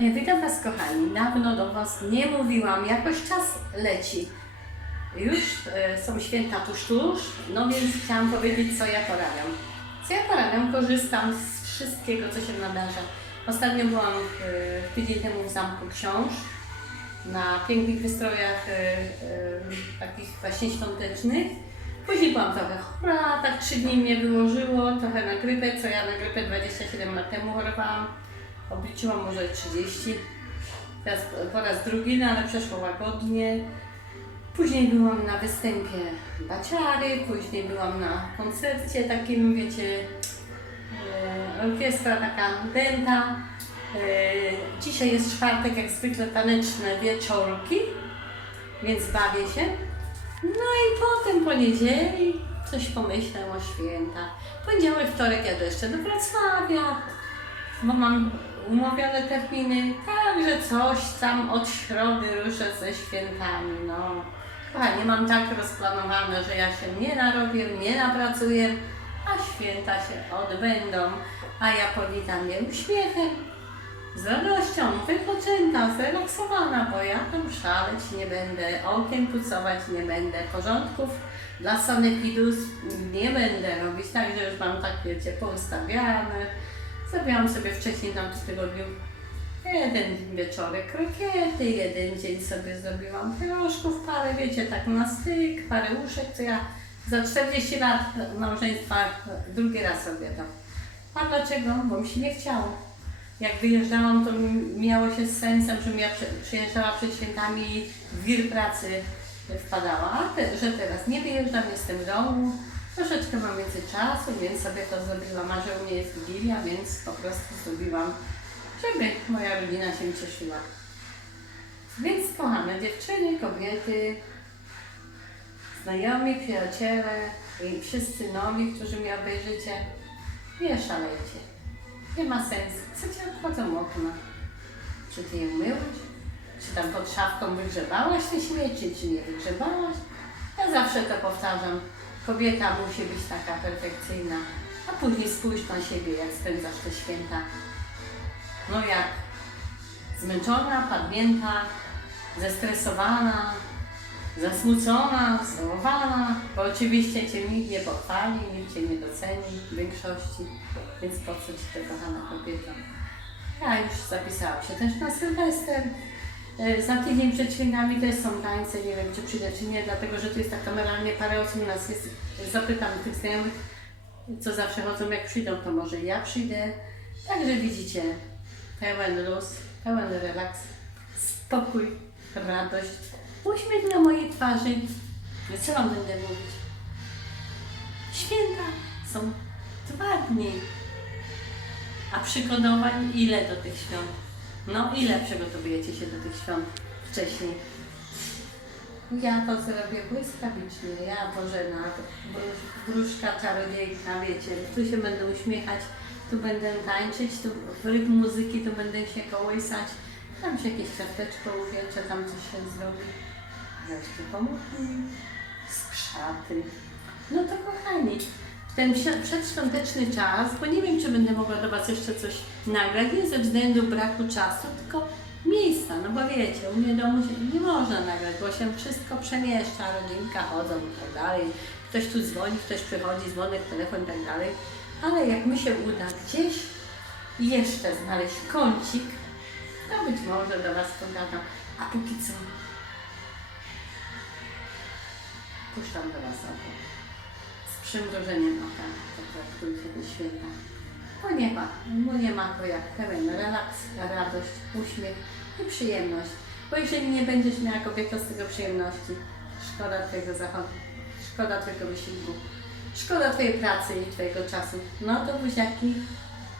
E, Witam Was kochani. Dawno do Was nie mówiłam. Jakoś czas leci. Już e, są święta tuż tuż, no więc chciałam powiedzieć, co ja porabiam. Co ja porabiam? Korzystam z wszystkiego, co się nadarza. Ostatnio byłam e, tydzień temu w Zamku Książ na pięknych wystrojach takich właśnie świątecznych. Później byłam trochę chora, tak trzy dni mnie wyłożyło, trochę na grypę, co ja na grypę 27 lat temu chorowałam. Obliczyłam może 30. Teraz po raz drugi, no ale przeszło łagodnie. Później byłam na występie Baciary, później byłam na koncercie takim, wiecie, e, orkiestra taka dęta. E, Dzisiaj jest czwartek, jak zwykle taneczne wieczorki, więc bawię się. No i potem poniedzieli coś pomyślę o świętach. Poniedziałek, wtorek jadę jeszcze do Wrocławia, bo mam umówione terminy, także coś tam od środy ruszę ze świętami, no. Kochani, mam tak rozplanowane, że ja się nie narobię, nie napracuję, a święta się odbędą, a ja powitam je uśmiechem, z radością, wypoczęta, zrelaksowana, bo ja tam szaleć nie będę, okien pucować nie będę, porządków dla sanepidus nie będę robić, także już mam tak, wiecie, poustawiane. Zrobiłam sobie wcześniej tam w tygodniu jeden wieczorek krokiety, jeden dzień sobie zrobiłam pierożków, parę, wiecie, tak na styk, parę uszek, co ja za 40 lat małżeństwa drugi raz robię to. A dlaczego? Bo mi się nie chciało. Jak wyjeżdżałam, to mi- miało się z sensem, żebym ja przy- przyjeżdżała przed świętami wir pracy wpadała. A te, że teraz nie wyjeżdżam, jestem w domu, troszeczkę mam więcej czasu, więc sobie to zrobiłam. A że u mnie jest Wigilia, więc po prostu zrobiłam, żeby moja rodzina się cieszyła. Więc kochane dziewczyny, kobiety, znajomi, przyjaciele i wszyscy nowi, którzy mnie obejrzycie, nie szalejcie. Nie ma sensu. Co cię obchodzą okna? Czy ty je umyłeś? Czy tam pod szafką wygrzebałaś te śmieci, czy nie wygrzebałaś? Ja zawsze to powtarzam. Kobieta musi być taka perfekcyjna. A później spójrz na siebie, jak spędzasz te święta. No jak? Zmęczona, padnięta, zestresowana, zasmucona, zdołowana, bo oczywiście Cię nikt nie pochwali, nikt Cię nie doceni w większości, więc po co Ci to kochana kobieta? Ja już zapisałam się też na Sylwester. E, Za tydzień przed świętami też są tańce, nie wiem czy przyjdę czy nie, dlatego że tu jest tak kameralnie, parę osób nas jest. Zapytam tych znajomych, co zawsze chodzą, jak przyjdą, to może ja przyjdę. Także widzicie, pełen luz, pełen relaks, spokój, radość, uśmiech na mojej twarzy. Co wam będę mówić? Święta są dwa dni. A przygotowań ile do tych świąt? No ile przygotowujecie się do tych świąt wcześniej? Ja to zrobię błyskawicznie, ja Bożena, wróż- wróżka czarodziejka, wiecie, tu się będę uśmiechać, tu będę tańczyć, tu w rytm muzyki, tu będę się kołysać, tam się jakieś ciasteczko uwieczę, tam coś się zrobi. Weźcie pomóżmy mi. Skrzaty. No to kochani, ten przedświąteczny czas, bo nie wiem, czy będę mogła do Was jeszcze coś nagrać, nie ze względu braku czasu, tylko miejsca, no bo wiecie, u mnie domu nie można nagrać, bo się wszystko przemieszcza, rodzinka chodzą i tak dalej, ktoś tu dzwoni, ktoś przychodzi, dzwonek, telefon i tak dalej, ale jak mi się uda gdzieś jeszcze znaleźć kącik, to być może do Was pogadam, a póki co puszczam do Was przymrużeniem oka potraktujcie te święta. Bo nie ma, bo nie ma to jak pełen relaks, radość, uśmiech i przyjemność. Bo jeżeli nie będziesz miała kobieto z tego przyjemności, szkoda Twojego zachodu, szkoda Twojego wysiłku, szkoda Twojej pracy i Twojego czasu. No to buziaki,